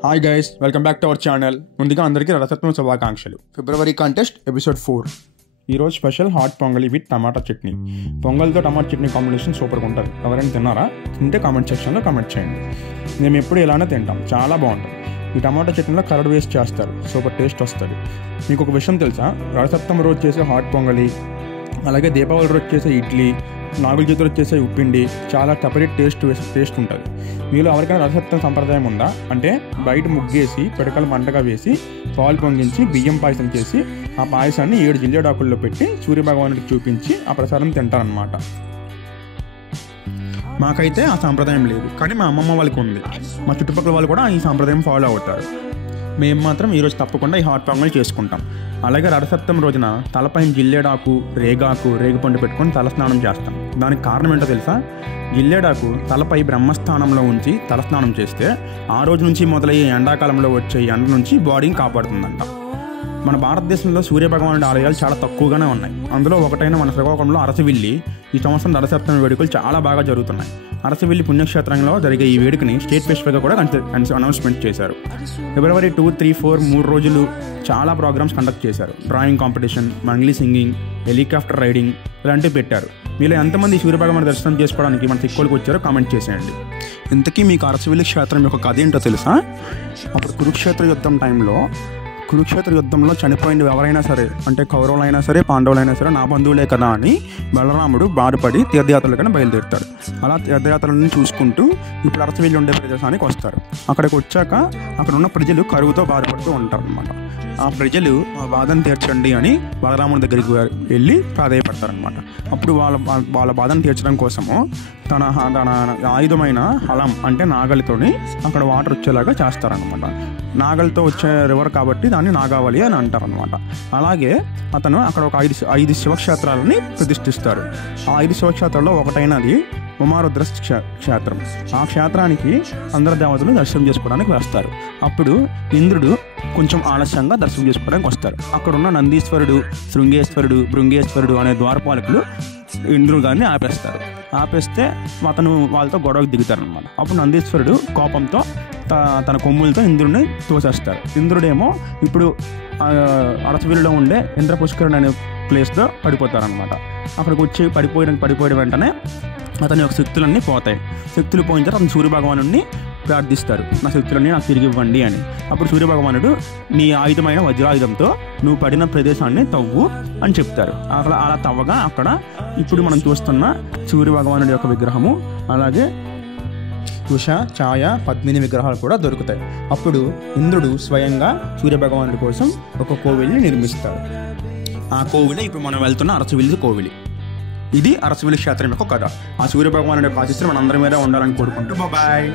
Hi guys, welcome back to our channel. ముందుగా అందరికీ రథసప్తమి శుభాకాంక్షలు. February contest episode 4. ఈరోజు స్పెషల్ హాట్ పొంగలి విత్ టమాటా చట్నీ. పొంగల్తో టమాటా చట్నీ కాంబినేషన్ సూపర్గా ఉంటుంది. ఎవరైనా తిన్నారా? తింటే కామెంట్ సెక్షన్లో కామెంట్ చేయండి. మేము ఎప్పుడు ఇలానే తింటాం, చాలా బాగుంటుంది. ఈ టమాటా చట్నీలో కరడ్ వేస్ట్ చేస్తారు, సూపర్ టేస్ట్ వస్తుంది. మీకు ఒక విషయం తెలుసా? రథసప్తమి రోజు చేసే హాట్ పొంగలి, అలాగే దీపావళి రోజు చేసే ఇడ్లీ, నాగుల చవితి రోజు చేసే ఉప్పిండి చాలా సపరేట్ టేస్ట్ ఉంటుంది. మీలో ఎవరికైనా రథసప్తమి సంప్రదాయం ఉందా? అంటే బయట ముగ్గేసి పిడకలు మంటగా వేసి పాలు పొంగించి బియ్యం పాయసం చేసి ఆ పాయసాన్ని 7 జిల్లేడాకుల్లో పెట్టి సూర్యభగవానుడికి చూపించి ఆ ప్రసాదం తింటారనమాట. మాకైతే ఆ సాంప్రదాయం లేదు, కానీ మా అమ్మమ్మ వాళ్ళకి ఉంది. మా చుట్టుపక్కల వాళ్ళు కూడా ఈ సాంప్రదాయం ఫాలో అవుతారు. మేము మాత్రం ఈరోజు తప్పకుండా ఈ హాట్ పొంగల్ చేసుకుంటాం. అలాగే రథసప్తమి రోజున తలపైన జిల్లేడాకు, రేగుపండు పెట్టుకొని తలస్నానం చేస్తాం. దానికి కారణం ఏంటో తెలుసా? జిల్లేడాకు తలపై బ్రహ్మస్థానంలో ఉంచి తలస్నానం చేస్తే ఆ రోజు నుంచి మొదలయ్యే ఎండాకాలంలో వచ్చే ఎండ నుంచి బాడీని కాపాడుతుందంట. మన భారతదేశంలో సూర్యభగవానుడి ఆలయాలు చాలా తక్కువగానే ఉన్నాయి. అందులో ఒకటైన మన శ్రీకాకుళంలో అరసవిల్లి ఈ సంవత్సరం రథసప్తమి వేడుకలు చాలా బాగా జరుగుతున్నాయి. అరసవిల్లి పుణ్యక్షేత్రంలో జరిగే ఈ వేడుకని స్టేట్ ఫెస్టివల్గా కూడా అనౌన్స్మెంట్ చేశారు. ఫిబ్రవరి 2, 3, 4 3 రోజులు చాలా ప్రోగ్రామ్స్ కండక్ట్ చేశారు. Drawing competition, Mangli singing, helicopter riding ఇలాంటివి పెట్టారు. మీలో ఎంతమంది సూర్యభగవాను దర్శనం చేసుకోవడానికి మన తిక్కోలికి వచ్చారో కామెంట్ చేసేయండి. ఇంతకీ మీకు అరసవిల్లి క్షేత్రం యొక్క కథ ఏంటో తెలుసా? అప్పుడు కురుక్షేత్ర యుద్ధంలో చనిపోయిన ఎవరైనా సరే, అంటే కౌరవులైనా సరే పాండవులైనా సరే నా బంధువులే కదా అని బలరాముడు బాధపడి తీర్థయాత్రలకైనా బయలుదేరుతాడు. అలా తీర్థయాత్రలను చూసుకుంటూ ఇప్పుడు అరసవిల్లి ఉండే ప్రదేశానికి వస్తారు. అక్కడికి వచ్చాక అక్కడ ఉన్న ప్రజలు కరువుతో బాధపడుతూ ఉంటారు అనమాట. ఆ ప్రజలు ఆ బాధను తీర్చండి అని బలరాముడి దగ్గరికి వెళ్ళి ప్రాధేయపడతారనమాట. అప్పుడు వాళ్ళ బాధను తీర్చడం కోసము తన ఆయుధమైన హలం అంటే నాగలితోని అక్కడ వాటర్ వచ్చేలాగా చేస్తారనమాట. నాగలితో వచ్చే రివర్ కాబట్టి దాన్ని నాగావళి అని అంటారనమాట. అలాగే అతను అక్కడ ఒక 5 శివక్షేత్రాలని ప్రతిష్ఠిస్తారు. ఆ 5 శివక్షేత్రాల్లో ఒకటైనది ఉమారుద్ర క్షేత్రం. ఆ క్షేత్రానికి అందరు దేవతలు దర్శనం చేసుకోవడానికి వస్తారు. అప్పుడు ఇంద్రుడు కొంచెం ఆలస్యంగా దర్శనం చేసుకోవడానికి వస్తారు. అక్కడున్న నందీశ్వరుడు, శృంగేశ్వరుడు, భృంగేశ్వరుడు అనే ద్వారపాలకులు ఇంద్రుడు గారిని ఆపేస్తే అతను వాళ్ళతో గొడవకు దిగుతారనమాట. అప్పుడు నందీశ్వరుడు కోపంతో తన కొమ్ములతో ఇంద్రుడిని తోసేస్తారు. ఇంద్రుడేమో ఇప్పుడు అరసవిల్లిలో ఉండే ఇంద్రపుష్కరుడు అనే ప్లేస్లో పడిపోతారనమాట. అక్కడికి వచ్చి పడిపోయిన వెంటనే అతని యొక్క శక్తులన్నీ పోతాయి. శక్తులు పోయిన తర్వాత అతను సూర్యభగవానుడిని ప్రార్థిస్తారు, నా శక్తులన్నీ నాకు తిరిగి ఇవ్వండి అని. అప్పుడు సూర్యభగవానుడు నీ ఆయుధమైన వజ్రాయుధంతో నువ్వు పడిన ప్రదేశాన్ని తవ్వు అని చెప్తారు. అలా తవ్వగా అక్కడ ఇప్పుడు మనం చూస్తున్న సూర్యభగవానుడి యొక్క విగ్రహము, అలాగే ఉష, ఛాయ, పద్మిని విగ్రహాలు కూడా దొరుకుతాయి. అప్పుడు ఇంద్రుడు స్వయంగా సూర్యభగవానుడి కోసం ఒక కోవిల్ని నిర్మిస్తాడు. ఆ కోవిలే ఇప్పుడు మనం వెళ్తున్న అరసవిల్లి కోవిలి. ఇది అరసవిల్లి క్షేత్రం యొక్క కథ. ఆ సూర్యభగవానుడి యొక్క ఆశీస్సులు మనందరి మీద ఉండాలని కోరుకుంటూ బాయ్.